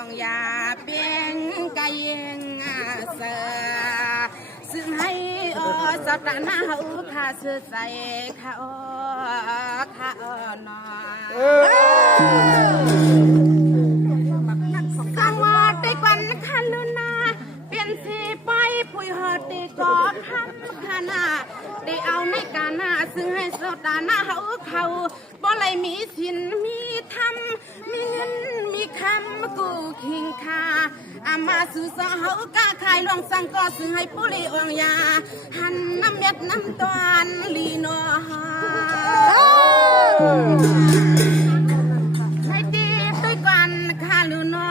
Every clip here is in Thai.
องยาเป็นกายงเสือซึ่งให้สัตว์หน้าหูข้าสื่อใส่ข้าหน่อยสังวาได้กวันขันลุนาเปลี่ยนสีไปปุยหอดีก็ทำขนาดได้เอาในกาหน้าซึ่งให้สัตว์หน้าหูเขาบ่เลยมีสินมีธรรมมีเงินมีคำกูคิงคาอามาสู่สาวเขากาขายลวงสังก็ซึ่งให้ปุริอองยาหันน้ำเม็ดน้ำตาลลีนอให้ดีด้วยกันข้าลูนอ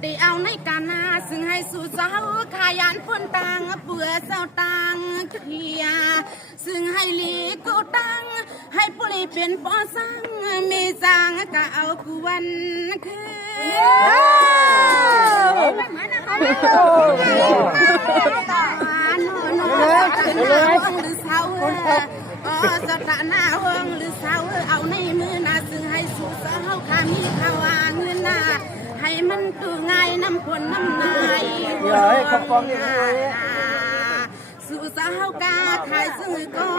ได้เอาในกานาซึ่งให้สู่สาวขายานพ้นตังเปื่อเจ้าตังเขียซึ่งให้ลีกูตังให้ปุริเป็นปอสังมีจังก็เอากูวันคือสตาหน้าห้องหรือเสาเอาในมือนาซึ่งให้สู่เสาขามีข้าวเงินนาให้มันตัวง่ายน้ำผลน้ำนายสู่เสากาขายซึ่งก็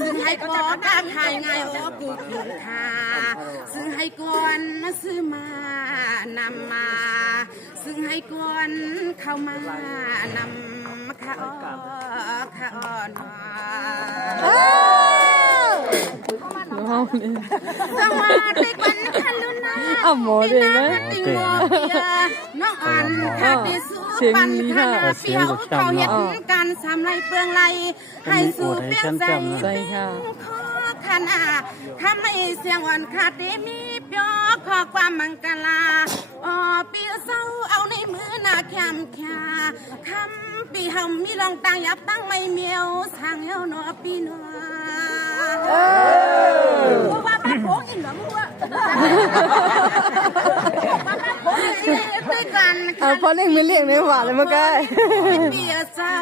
ซึ่งให้กอกาขายง่ายโอ้กูถึงค่าซึ่งให้ก่อนซื้อมานำมาซึ่งให้ก่อนเข้ามานำข้าอ่อนสังวาได้กวันขันลุนาหมอเลยไหมน้องอันข้าไปสู่ปันข้าเปียวเขาเห็นการสามไรเปลืองไรให้สู่เปียงใจขอขนาทำให้เสียงวันขาดได้มีเปียขอความมังกลาเปียเศร้าเอาในมือหน้าแคมแค่คำปีหำมีลองต่างยับตั้งไม่เมียวสร้างเฮาหนอปีหนอว่าบ้านโผล่อินหรอมึงวะด้วยกันพอเล่นมือเลี้ยงไม่หวานเลยมั้งกันเปียเศร้า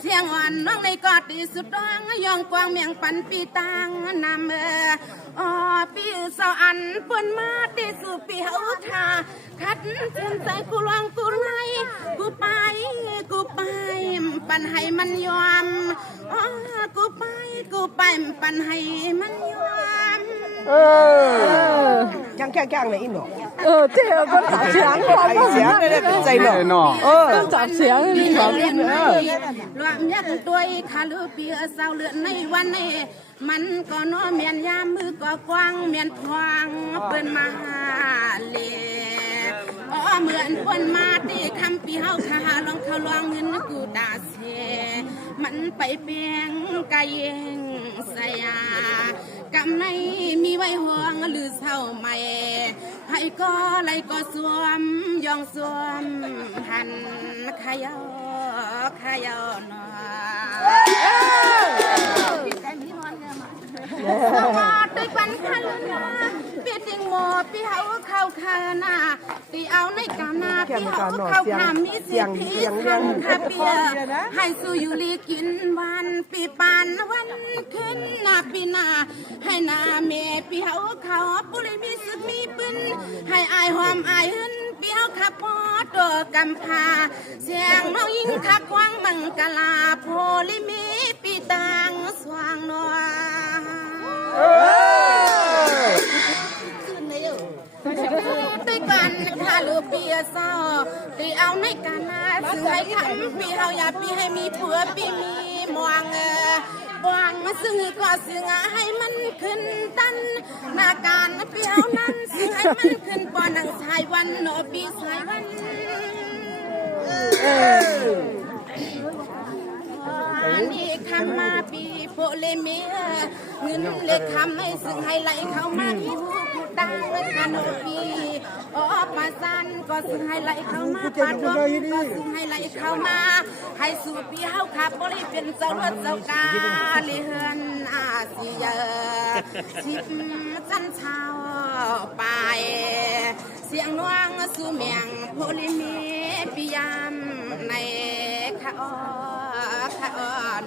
เสียงอ่อนน้องในกอดที่สุดดวงยองกวางเมียงปันปีตังนำปีเศร้าอันปนมาที่สุปีเฮาทาคัดเส้นใจกูลวงกูไล่กูไปปันให้มันยอมกูไปปันให้มันยอมgang là in rồi thế là con chảo tráng không tráng đây là dây nọ con chảo tráng đi vào in nữa loạn nhắc tôi khá lứa bia sao lượn nàyวันnày มันก็น้อเมียนยามมือก็กว้างเมียนพวางเปิ้นมาเลเหมือนเปิ้นมาตีคำปีเฮาขาลองเขาลองเงินกูตาเสมันไปเปียงกายเองสยากำในมีไว้ห่วงหรือเศร้าใหม่ให้ก็ไหลก็สวมยองสวมหันขยาหน่อยสวัสดีวันขันนาปีติงโมปีเฮาเข้าคานาปีเอาในกานาปีเฮาเข้าคามีสิทธิสังคาเปียให้สู่อยู่ลีกินวันปีปานวันขึ้นนาปีนาให้นาเมปีเฮาเข้าปุริมีสุดมีปืนให้อายหอมอายหึนปีเฮาขับพอตัวกำพาเสียงน้องยิงขักควางมังกลาโพลิมีปีตังสว่างนัวด้วยกันข้าลูกปีเศร้าตีเอาในกานาซึ่งให้คำปีเฮาอย่าปีให้มีผัวปีมีมวงบวงซึ่งก็ซึ่งให้มันขึ้นตันนาการปีเฮานั้นซึ่งให้มันขึ้นปอนังชายวันโนปีชายวันนี่คำมาปีโพเลเมียเงินเล็กคำให้ซึ่งให้ไหลเข้ามาที่หูผู้ดังและคานปีปาซันก็ซึ่งให้ไหลเข้ามาปาดวงก็ซึ่งให้ไหลเข้ามาให้สู่ปีเฮาขับบริเป็นเจ้ารถเจ้ากาเลือนอาเซียสิบจันเช้าไปเสียงนวงสู่เมียงโพลิเมียปียามในข้าอ่อน